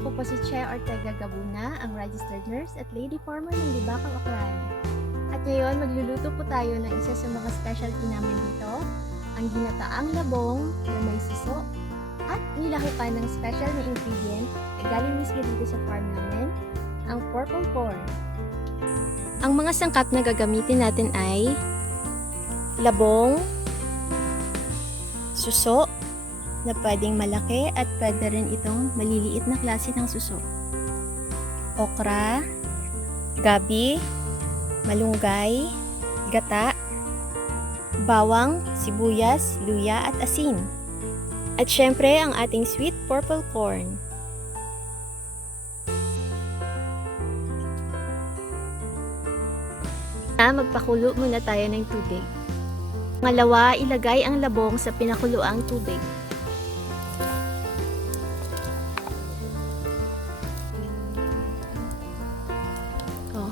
Ako po si Che Ortega Gabuna, ang registered nurse at lady farmer ng Libacang Aklan. At ngayon, magluluto po tayo ng isa sa mga specialty namin dito, ang ginataang labong na may suso at nilahukan ng special na ingredient na galing mismo dito sa farm namin, ang purple corn. Ang mga sangkap na gagamitin natin ay labong, suso, na pwedeng malaki at pwede rin itong maliliit na klase ng suso. Okra, gabi, malunggay, gata, bawang, sibuyas, luya at asin. At syempre ang ating sweet purple corn. Magpakulo muna tayo ng tubig. Pangalawa, ilagay ang labong sa pinakuluang tubig.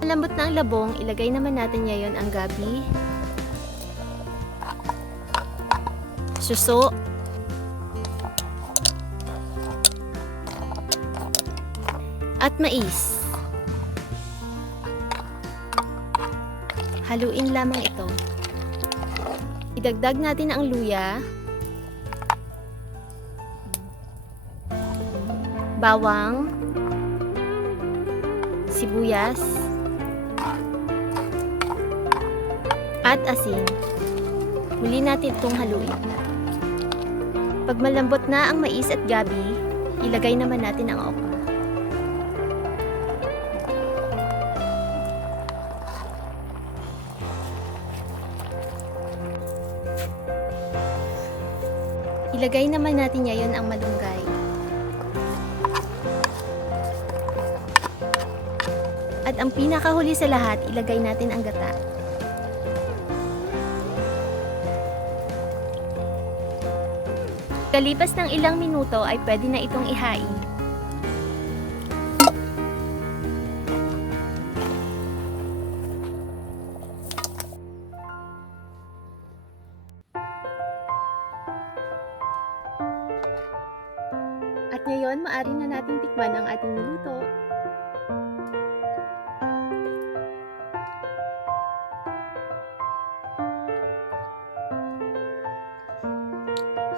Malambot na ang labong, ilagay naman natin ngayon ang gabi, suso, at mais. Haluin lamang ito. Idagdag natin ang luya, bawang, sibuyas, at asin. Muli natin itong haluin. Pag malambot na ang mais at gabi, ilagay naman natin ang okra. Ilagay naman natin ngayon ang malunggay. At ang pinakahuli sa lahat, ilagay natin ang gata. Kalipas ng ilang minuto ay pwede na itong ihain. At ngayon, maaari na nating tikman ang ating niluto.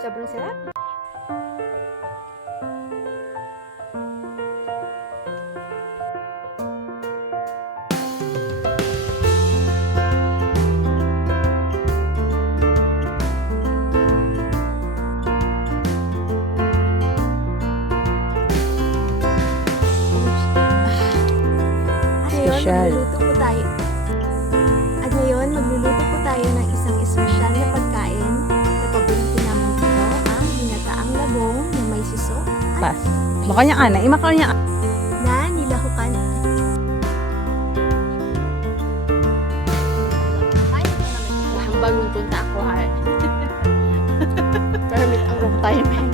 Sobrang sarap. Magluluto po tayo. At ngayon, magluluto po tayo ng isang espesyal na pagkain na paborito namin dito, ang ginataang labong na may suso Pas. Makanya ana, imakanya na nilahukan. Hambang punta ako ha. Permit ang wrong time.